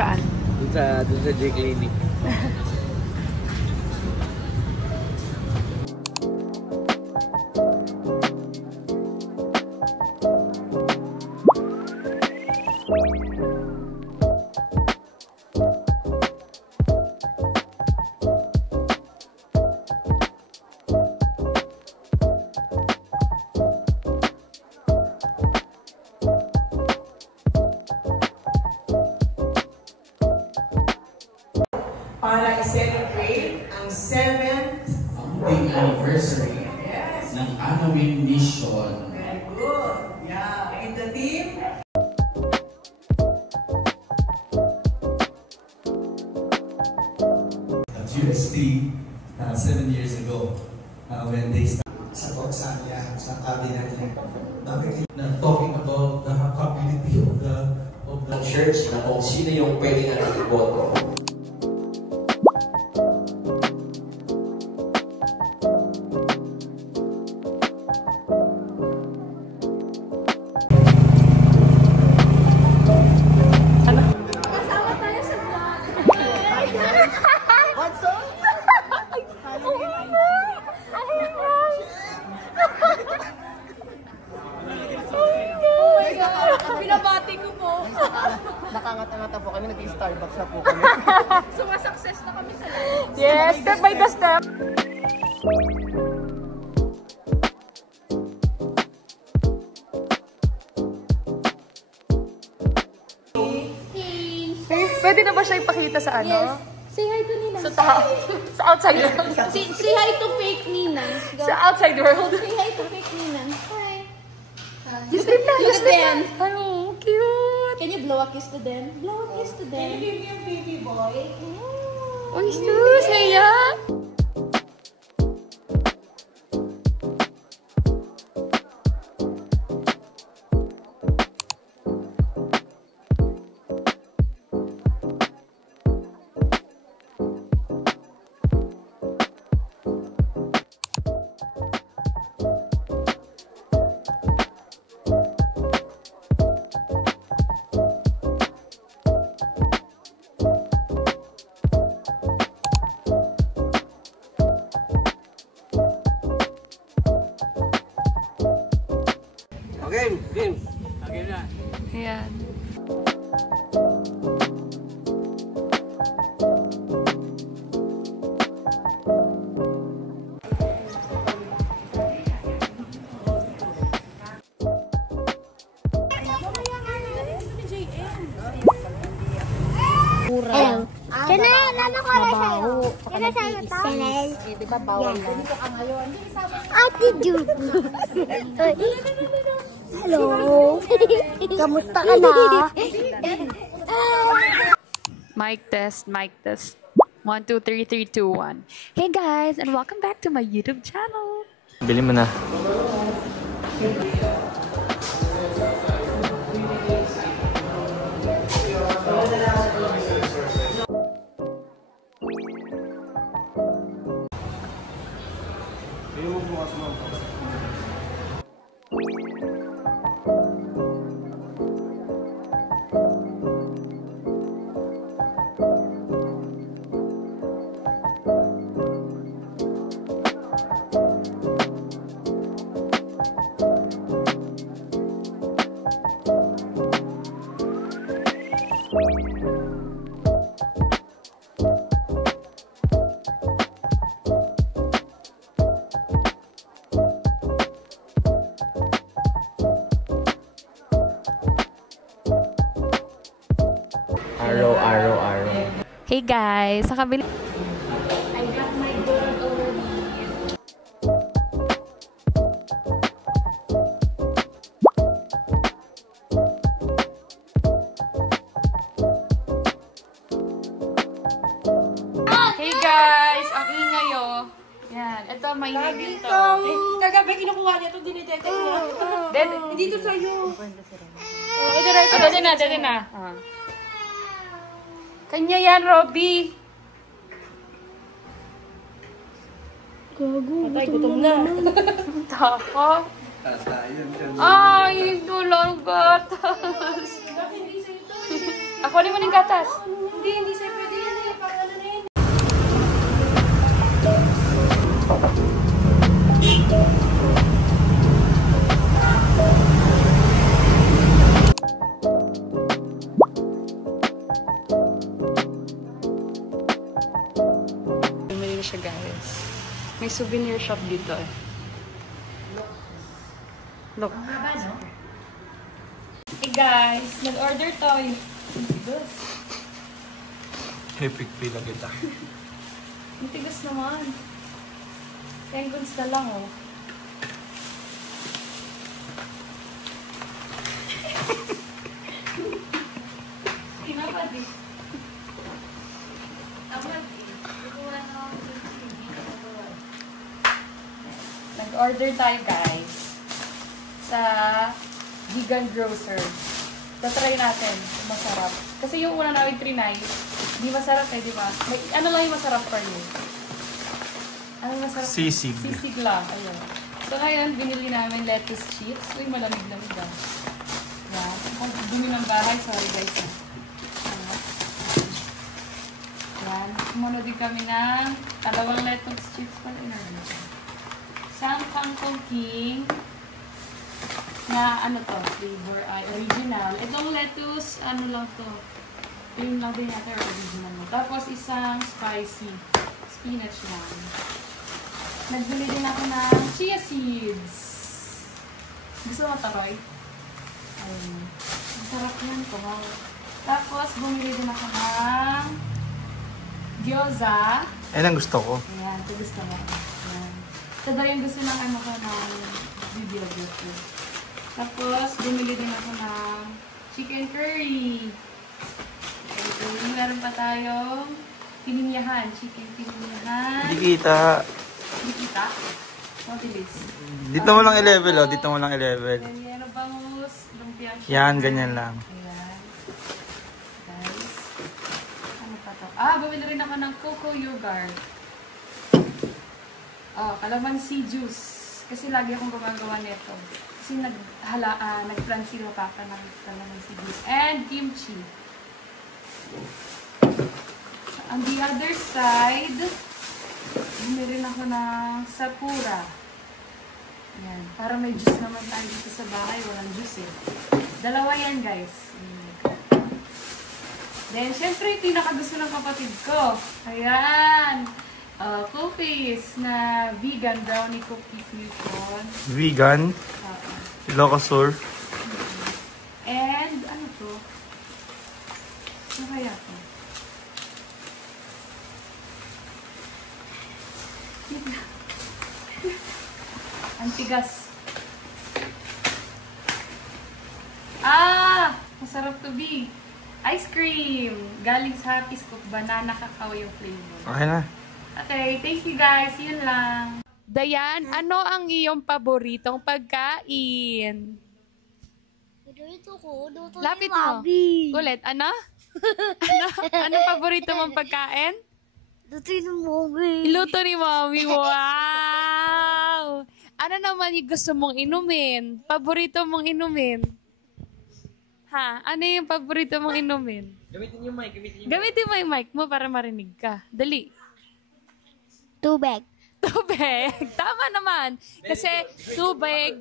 Saan? Dun sa J Clinic. Para i-celebrate ang 7th anniversary ng Anawin Mission. Very good. Yeah. And the team? At UST 7 years ago, when they started sa cabinet talking about the capability of the Church na kung sino yung pwede natin iboto. Pinabati ko po. Nakangata-ngata po kami, nag-Starbucks na po kami. Sumasuccess na kami sa life. Yes, step by the step. Hey, pwede na ba siya ipakita sa ano? Yes. Say hi to Nina. Sa tao. Sa outside world. Say hi to fake Nina. Go. Sa outside world. Say hi to fake Nina. Hi. You sleep na. Look at them. Oh, cute. Can you blow a kiss to them? Blow a kiss to them. Can you give me a baby boy? Uy, sus, Heya. Game. Okay na. Ayan. L. Chanel, ano ko na sa'yo? Kaya sa'yo to? Chanel. Di ba bawal na? Ate Jude. Hello. Kamusta ka na? Mic test, mic test. 1, 2, 3, 3, 2, 1. Hey guys, and welcome back to my YouTube channel. Bili mo na. Araw. Hey guys, sa kabila... I got my gold already. Hey guys, ang ingay oh. Yan, ito mainit dito. Kagabi kinukuha niya ito, dinidete niya. Dito sa'yo. Dali na. Kanya yan, Robby. Gago. Patay, gutom na. Tako. Ay, dulang gatas. Bakit hindi sa'yo ito? Ako rin mo ng gatas. Hindi sa'yo pwede yan eh. Parang ano na yun. Bumili na siya, guys. May souvenir shop dito eh. Look. Hey guys, nag-order tayo. Tigas. Epic pila kita. Ang tigas naman. Penguins na lang oh. Kinapad eh. Tamad eh. Nag-order tayo guys sa vegan grocer. Tatry natin kung masarap. Kasi yung una namin trinay, hindi masarap eh, di ba? May, ano lang yung masarap for you? Ano masarap? Sisig. Sisig lang. Ayun. So ngayon, binili namin lettuce chips. Uy, malamig-lamig ah. Yan. Ang dumi ng bahay. Sorry guys. Yan. Kumunod din kami ng dalawang lettuce chips pala. Isang kangkong king na ano to, flavor ay original. Itong lettuce, ano lang to. Yun lang din natin original mo. Tapos isang spicy spinach lang. Nagbili din ako ng chia seeds. Gusto mo taroy? Ayun. Masarap yan to. Tapos bumili din ako ng gyoza. Yan ang gusto ko. Ayan, ito gusto mo. Ayan. Ito daw yung gusto ng ano ko ng video gusto. Tapos, bumili din ako ng chicken curry. Okay, meron pa tayong pininyahan. Chicken pininyahan. Hindi kita. Hindi kita? Mabilis. Dito mo lang i-level, oh. Dito mo lang i-level. Then, meron bangus, lumpia. Yan, ganyan lang. Ayan. Guys. Ano pa to? Bumili rin ako ng cocoa yogurt. Calamansi juice. Kasi lagi akong gumagawa nito. Kasi nag-plan si Papa ng calamansi juice. And kimchi. So, on the other side, bumili rin ako ng sakura. Ayan. Para may juice naman tayo dito sa bahay. Walang juice eh. Dalawa yan guys. Then, syempre, yung pinakagusto ng kapatid ko. Ayan. Cookies na vegan brownie cookie fusion. Vegan. Ilocosur. And, ano to? Ano kaya to? Ang tigas. Masarap to be. Ice cream. Galing sa Happy Scoop. Banana cacao yung flavor. Okay na. Okay, thank you guys. Yun lang. Dayan, ano ang iyong paboritong pagkain? Dito ko, dito Lapit ni mo. Bobby. Ulit, ano? Ano paborito mong pagkain? Dito ni Bobby. Luto ni Mommy. Wow! Ano naman yung gusto mong inumin? Paborito mong inumin? Ha? Ano yung paborito mong inumin? Gamitin yung mic, Gamitin mo yung mic mo para marinig ka. Dali. Tubig. Tubig. Tama naman. Kasi tubig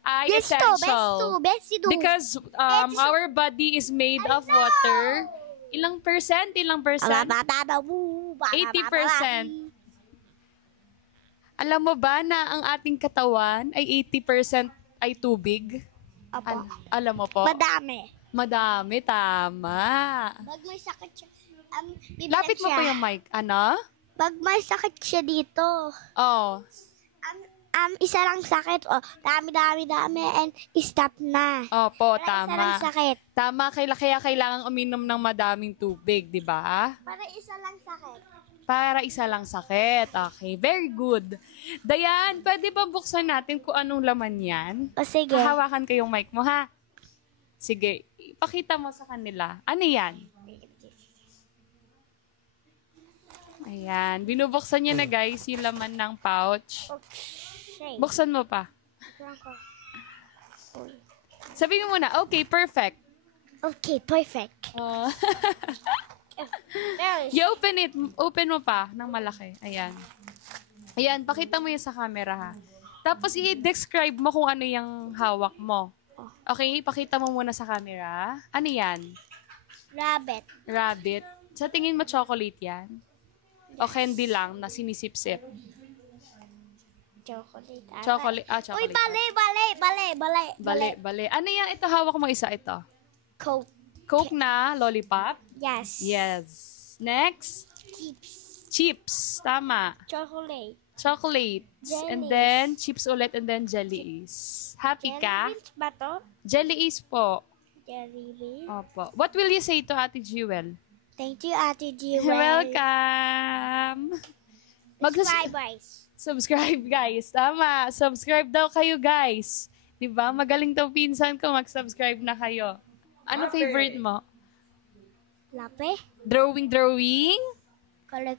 ay Yes, essential. tubig. Because our body is made of water. Ilang percent? 80%. Alam mo ba na ang ating katawan ay 80% ay tubig? Apo. Alam mo po? Madami. Madami, tama. Pag may sakit siya, Lapit mo po yung mic. Ano? Pag may sakit siya dito, Oh. isa lang sakit, dami, and stop na. Opo, Para isa lang tama. sakit. Tama, kaya kailangan uminom ng madaming tubig, di ba? Para isa lang sakit. Para isa lang sakit. Okay, very good. Dayan, pwede ba buksan natin kung anong laman yan? O sige. Hawakan ko yung mic mo, ha? Sige, ipakita mo sa kanila. Ano yan? Ayan, binubuksan niya na guys yung laman ng pouch. Okay. Buksan mo pa. Sabihin mo muna, okay, perfect. Okay, perfect. Oh. There is I-open it. Open mo pa ng malaki. Ayan. Ayan, pakita mo yan sa camera ha. Tapos i-describe mo kung ano yung hawak mo. Okay, pakita mo muna sa camera. Ano yan? rabbit. Rabbit. Sa tingin mo chocolate yan? O candy lang na sinisip-sip? Chocolate. Chocolate. Ah, Uy, chocolate. Bale. Ano yan? Ito, hawak mo isa ito. Coke. Coke na lollipop? Yes. Yes. Next? Chips. Chips. Tama. Chocolate. Chocolate. Jellies. And then, chips ulit and then jellies. Happy ka? Jelly beans ba to? Jellies po. Jelly beans. Opo. What will you say to Ate Jewel? Thank you, Ate Jewel. Welcome! Subscribers. Subscribe, guys. Tama. Subscribe daw kayo, guys. Diba? Magaling tong pinsan ko. Mag-subscribe na kayo. Ano favorite mo? Lape. Drawing? Color.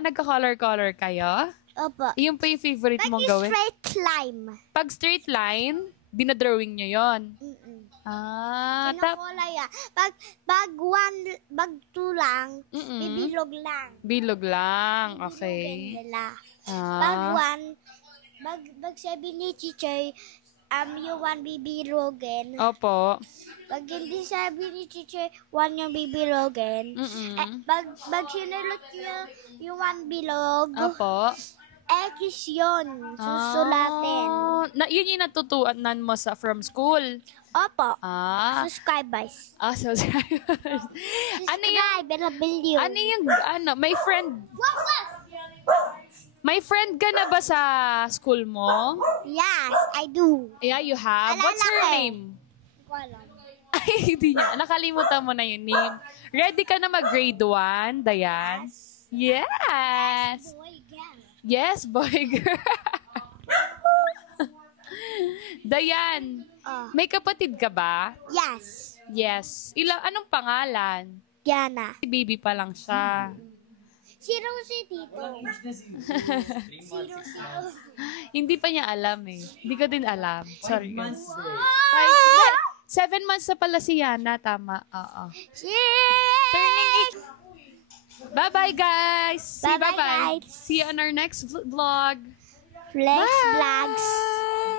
Nagka-color kayo? Opo. Yun pa yung favorite mong gawin? Straight line. Pag straight line, dinadrawing nyo yon. Ah, Kinukulay yan. Pag 2 lang, bibilog lang. bilog lang. Okay. Bibilogin nila. Pag Ah, 1, pag sabi ni teacher, yung 1 bibilogin. opo. Pag hindi sabi ni teacher, 1 yung bibilogin. Pag sinulot niyo yung 1 bilog, Opo. X yun. Susulatin. Yun yung natutunan mo from school. Opo. Ah, Subscribers. subscribers. Ano yung, may friend ka na ba sa school mo? Yes, I do. Yeah, you have. What's her Lalaki. name? Ay, hindi niya. Nakalimutan mo na yung name. Ready ka na mag-grade 1, Dayan? Yes. Boy, girl. Yes, boy, girl. Dayan, may kapatid ka ba? Yes. Yes. Anong pangalan? Diana. Baby pa lang siya. Zero si Tito. Hindi pa niya alam eh. Hindi ko din alam. Sorry guys. 7 months na pala si Yana. Tama. Oo. Turning 8. Bye-bye guys. Bye-bye, Bye-bye. guys. See you on our next vlog. Flex Vlogs. Bye.